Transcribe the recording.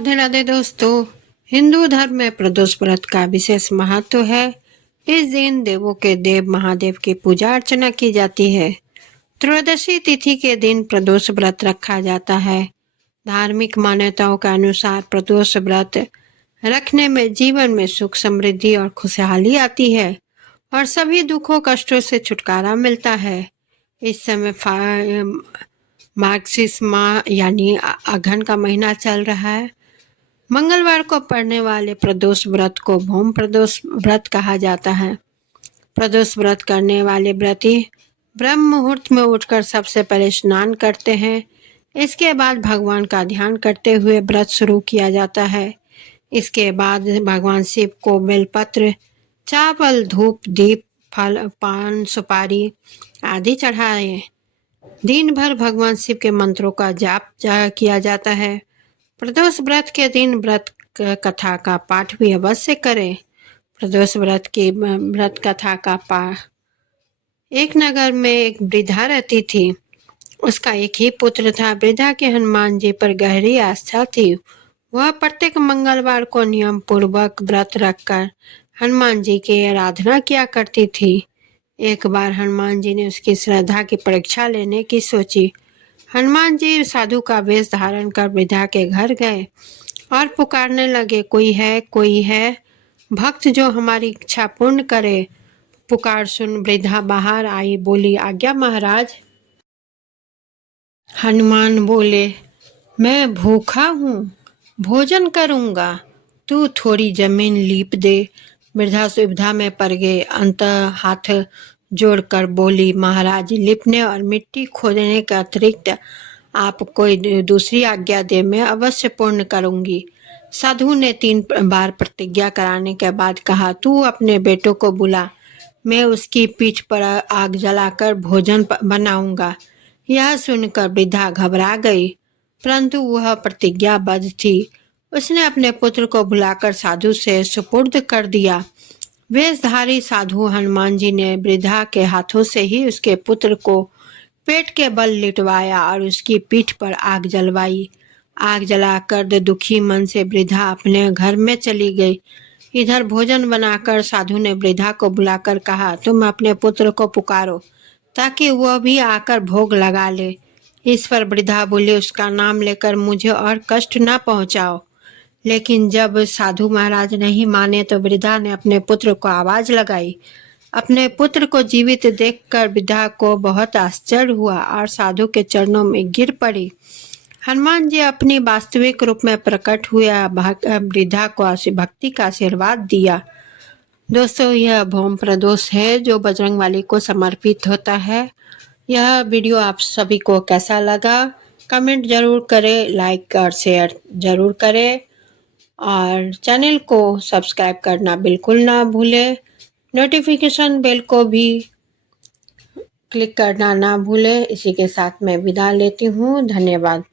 राधे राधे दोस्तों। हिंदू धर्म में प्रदोष व्रत का विशेष महत्व है। इस दिन देवों के देव महादेव की पूजा अर्चना की जाती है। त्रयोदशी तिथि के दिन प्रदोष व्रत रखा जाता है। धार्मिक मान्यताओं के अनुसार प्रदोष व्रत रखने में जीवन में सुख समृद्धि और खुशहाली आती है और सभी दुखों कष्टों से छुटकारा मिलता है। इस समय मार्गशीर्ष माह यानी अघन का महीना चल रहा है। मंगलवार को पड़ने वाले प्रदोष व्रत को भौम प्रदोष व्रत कहा जाता है। प्रदोष व्रत करने वाले व्रती ब्रह्म मुहूर्त में उठकर सबसे पहले स्नान करते हैं। इसके बाद भगवान का ध्यान करते हुए व्रत शुरू किया जाता है। इसके बाद भगवान शिव को बेलपत्र, चावल, धूप, दीप, फल, पान, सुपारी आदि चढ़ाए। दिन भर भगवान शिव के मंत्रों का जाप किया जाता है। प्रदोष व्रत के दिन व्रत कथा का पाठ भी अवश्य करें। प्रदोष व्रत कथा का पाठ। एक नगर में एक वृद्धा रहती थी। उसका एक ही पुत्र था। वृद्धा के हनुमान जी पर गहरी आस्था थी। वह प्रत्येक मंगलवार को नियम पूर्वक व्रत रखकर हनुमान जी की आराधना किया करती थी। एक बार हनुमान जी ने उसकी श्रद्धा की परीक्षा लेने की सोची। हनुमान जी साधु का वेश धारण कर वृद्धा के घर गए और पुकारने लगे, कोई है भक्त जो हमारी इच्छा पूर्ण करे। पुकार सुन वृद्धा बाहर आई, बोली, आज्ञा महाराज। हनुमान बोले, मैं भूखा हूँ, भोजन करूँगा, तू थोड़ी जमीन लीप दे। वृद्धा सुविधा में पड़ गए। अंत हाथ जोड़कर बोली, महाराज, लिपने और मिट्टी खोदने के अतिरिक्त आप कोई दूसरी आज्ञा दे, मैं अवश्य पूर्ण करूंगी। साधु ने 3 बार प्रतिज्ञा कराने के बाद कहा, तू अपने बेटों को बुला, मैं उसकी पीठ पर आग जलाकर भोजन बनाऊंगा। यह सुनकर वृद्धा घबरा गई, परंतु वह प्रतिज्ञाबद्ध थी। उसने अपने पुत्र को बुलाकर साधु से सुपुर्द कर दिया। वेशधारी साधु हनुमान जी ने वृद्धा के हाथों से ही उसके पुत्र को पेट के बल लिटवाया और उसकी पीठ पर आग जलवाई। आग जलाकर दुखी मन से वृद्धा अपने घर में चली गई। इधर भोजन बनाकर साधु ने वृद्धा को बुलाकर कहा, तुम अपने पुत्र को पुकारो ताकि वह भी आकर भोग लगा ले। इस पर वृद्धा बोली, उसका नाम लेकर मुझे और कष्ट न पहुंचाओ। लेकिन जब साधु महाराज नहीं माने तो वृद्धा ने अपने पुत्र को आवाज लगाई। अपने पुत्र को जीवित देखकर वृद्धा को बहुत आश्चर्य हुआ और साधु के चरणों में गिर पड़ी। हनुमान जी अपनी वास्तविक रूप में प्रकट हुए, वृद्धा को भक्ति का आशीर्वाद दिया। दोस्तों, यह भौम प्रदोष है जो बजरंगबली को समर्पित होता है। यह वीडियो आप सभी को कैसा लगा कमेंट जरूर करें, लाइक और शेयर जरूर करें और चैनल को सब्सक्राइब करना बिल्कुल ना भूलें। नोटिफिकेशन बेल को भी क्लिक करना ना भूलें। इसी के साथ मैं विदा लेती हूँ। धन्यवाद।